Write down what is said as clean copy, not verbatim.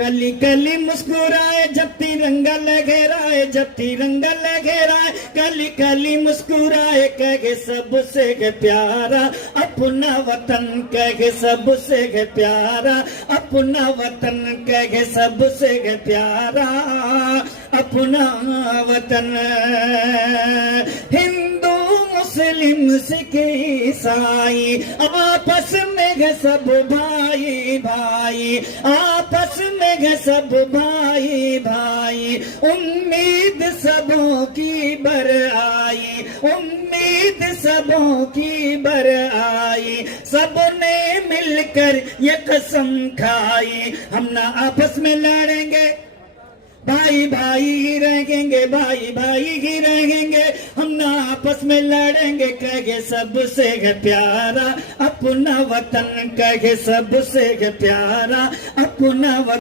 कली कली मुस्कुराए जब तिरंगा लहराए, जब तिरंगा लहराए कली कली मुस्कुराए, कहे सबसे है प्यारा अपना वतन, कहे सबसे है प्यारा अपना वतन, कहे सबसे है प्यारा अपना वतन। हिंदू मुस्लिम सिख ईसाई आपस में है सब भाई भाई, आपस में है सब भाई भाई। उम्मीद सबों की बर आई, उम्मीद सबों की बर आई, सबने मिलकर ये कसम खाई, हम ना आपस में लड़ेंगे, भाई भाई ही रहेंगे, भाई भाई ही रहेंगे, हम ना आपस में लड़ेंगे, कहे सबसे है प्यारा अपना वतन, कहे सबसे है प्यारा अपना वतन।